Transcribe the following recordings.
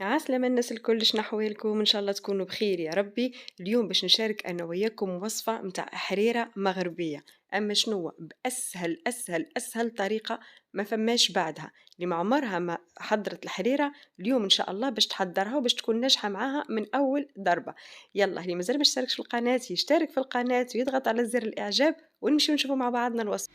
عسلامة الناس الكل، شنو أحوالكم؟ إن شاء الله تكونوا بخير يا ربي. اليوم باش نشارك أنا وياكم وصفة متاع حريرة مغربية، أما شنو بأسهل أسهل أسهل طريقة ما فماش بعدها. اللي ما عمرها ما حضرت الحريرة اليوم إن شاء الله باش تحضرها وباش تكون ناجحة معاها من أول ضربة. يلا اللي مازال ما اشتركش في القناة يشترك في القناة ويضغط على زر الإعجاب ونمشي نشوفوا مع بعضنا الوصفة.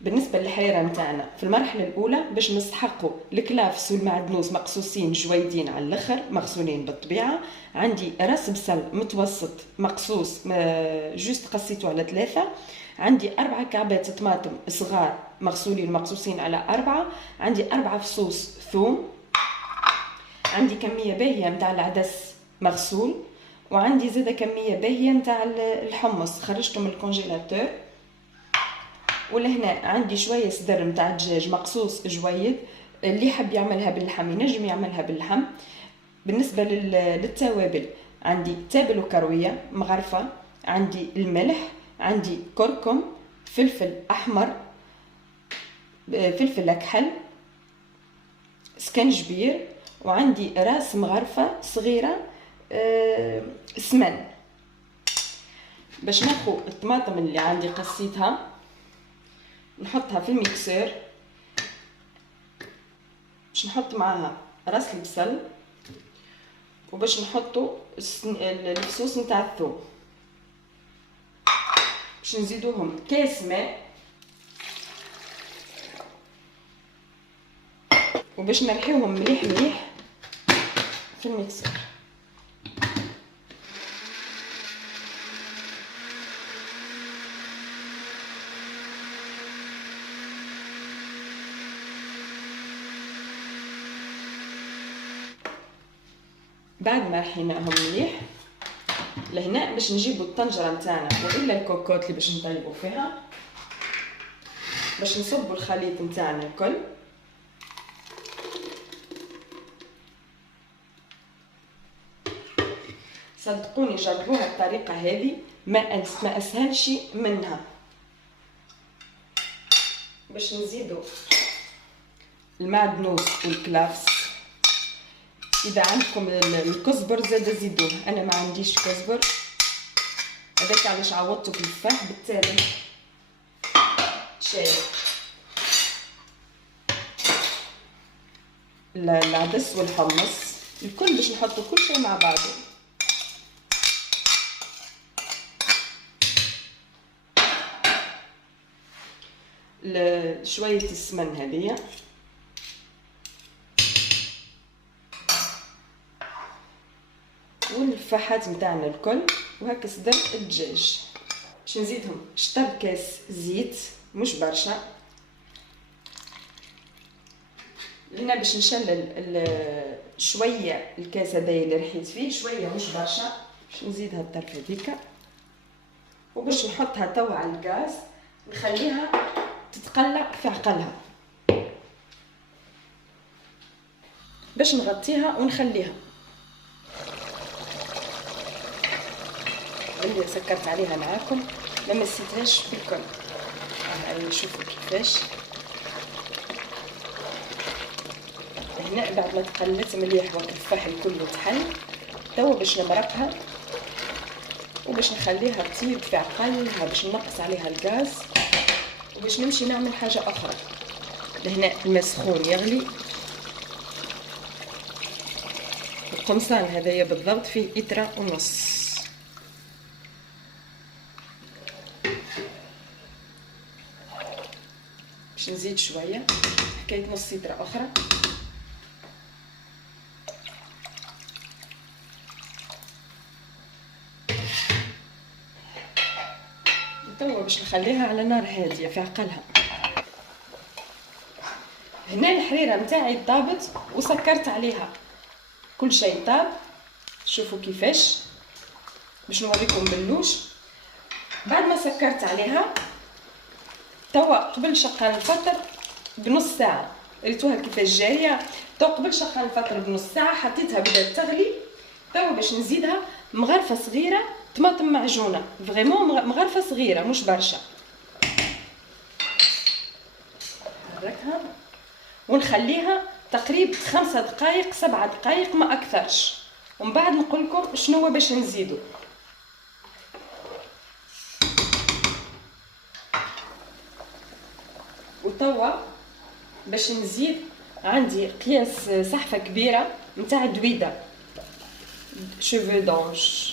بالنسبة للحريرة متاعنا في المرحلة الأولى باش نستحقوا الكلافس والمعدنوس مقصوصين جويدين على الآخر مغسولين بالطبيعة. عندي راس بصل متوسط مقصوص جوست قصيته على 3. عندي 4 كعبات طماطم صغار مغسولين مقصوصين على 4. عندي 4 فصوص ثوم. عندي كمية باهية متاع العدس مغسول. وعندي زادة كمية باهية متاع الحمص خرجته من الكونجيلاتور. ولهنا عندي شويه صدر نتاع الدجاج مقصوص جويد، اللي يحب يعملها باللحم ينجم يعملها باللحم. بالنسبه للتوابل عندي تابل وكرويه مغرفه، عندي الملح، عندي كركم، فلفل احمر، فلفل اكحل، سكنجبير، وعندي راس مغرفه صغيره سمن. باش ناخذ الطماطم اللي عندي قصيتها نحطها في الميكسور، باش نحط معاها راس البصل وباش نحطوا الفصوص نتاع الثوم، باش نزيدوهم كاس ماء وباش نرحيوهم مليح مليح في الميكسور. بعد ما رحيناهم مليح لهنا باش نجيبوا الطنجره نتاعنا والا الكوكوط اللي باش نطيبوا فيها، باش نصبوا الخليط نتاعنا الكل. صدقوني جربوها الطريقه هذه ما اسهلش منها. باش نزيدوا المعدنوس والكلافس، اذا عندكم الكزبر زاد زيدوه، انا ما عنديش كزبر هذاك علاش عوضته في الفاه بالتالي شاي. العدس والحمص الكل باش نحطوا كل شيء مع بعضه. شويه السمن هذيا والفاحات نتاعنا الكل، وهكا صدر الدجاج. باش نزيدهم شطر كاس زيت مش برشا، لهنا باش نشلل شويه الكاس هذايا اللي رحيت فيه شويه مش برشا، باش نزيدها الطرف هذيكا وباش نحطها توا على الغاز نخليها تتقلى في عقلها، باش نغطيها ونخليها. اللي سكرت عليها معاكم ما مسيتهاش بالكل، يعني شوفوا كيفاش هنا بعد ما تقلت مليح والفحل كله تحل. توا باش نمرقها وباش نخليها تطيب في عقلها، باش ننقص عليها الغاز وباش نمشي نعمل حاجه اخرى. لهنا الماء سخون يغلي، القمصان هذايا بالضبط فيه إترة ونص. باش نزيد شويه حكايه نص لتر اخرى. توا باش نخليها على نار هاديه في عقلها. هنا الحريره نتاعي طابت وسكرت عليها كل شيء طاب، شوفوا كيفاش باش نوريكم باللوش. بعد ما سكرت عليها توا قبل شقان الفطر بنص ساعه، ريتوها كيفاش جاريه. توا قبل شقان الفطر بنص ساعه حطيتها بدات تغلي. توا باش نزيدها مغرفه صغيره طماطم معجونه، فريمون مغرفه صغيره مش برشا. نحركها ونخليها تقريبا 5 دقائق 7 دقائق ما اكثرش، ومن بعد نقول لكم شنو باش نزيدو. وتوا باش نزيد عندي قياس صحفه كبيره نتاع دويده شوفو دونج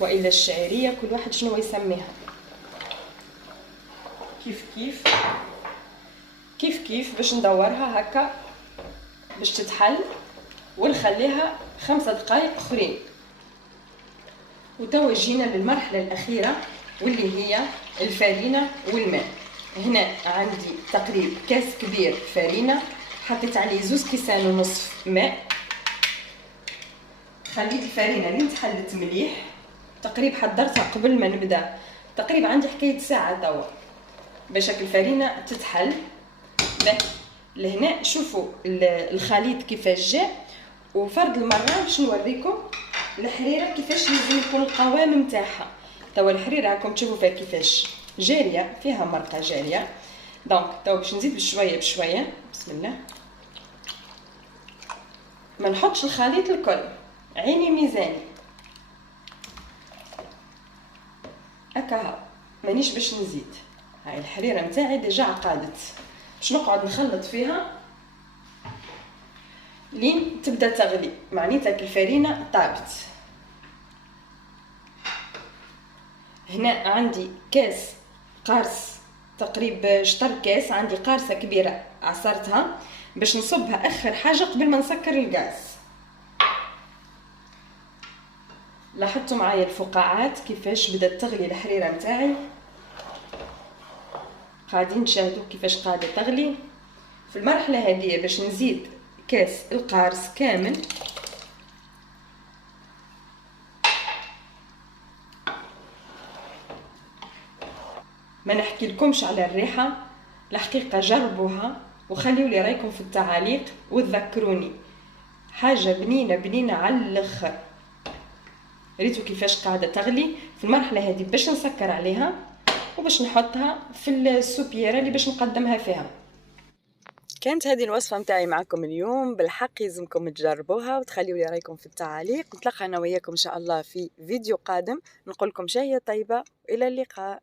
والا الشعريه، كل واحد شنو يسميها. كيف باش ندورها هكا باش تتحل، ونخليها 5 دقائق اخرين. وتوا جينا للمرحله الاخيره واللي هي الفارينه والماء. هنا عندي تقريبا كاس كبير فارينه، حطيت عليه 2 كيسان ونصف ماء. خليت الفارينه اللي تحلت مليح، تقريبا حضرتها قبل ما نبدا، تقريبا عندي حكايه ساعه توا باش الفارينه تتحل. لهنا شوفوا الخليط كيفاش جاء، وفرد المره باش نوريكم الحريره كيفاش لازم يكون القوام نتاعها. توا الحريره راكم تشوفوا فيها كيفاش جاريه، فيها مرقه جاريه. دونك توا باش نزيد بشويه بشويه. بسم الله. ما نحطش الخليط الكل، عيني ميزاني هكا، مانيش باش نزيد. هاي الحريره نتاعي ديجا عقادت، باش نقعد نخلط فيها لين تبدا تغلي، معناتها الفارينه طابت. هنا عندي كاس قارص تقريبا شطر كاس، عندي قارصه كبيره عصرتها باش نصبها اخر حاجه قبل ما نسكر الغاز. لاحظتوا معايا الفقاعات كيفاش بدات تغلي الحريره نتاعي، قاعدين تشاهدوا كيفاش قاعده تغلي. في المرحله هذه باش نزيد كاس القارص كامل. ما نحكي لكمش على الريحه، الحقيقه جربوها وخليوا لي رايكم في التعاليق وتذكروني، حاجه بنينه على الاخر. ريتوا كيفاش قاعده تغلي. في المرحله هذه باش نسكر عليها وباش نحطها في السوبيره اللي باش نقدمها فيها. كانت هذه الوصفه متاعي معكم اليوم، بالحق يلزمكم تجربوها وتخليوا لي رايكم في التعاليق. نتلاقى انا وياكم ان شاء الله في فيديو قادم، نقول لكم شهيه طيبه والى اللقاء.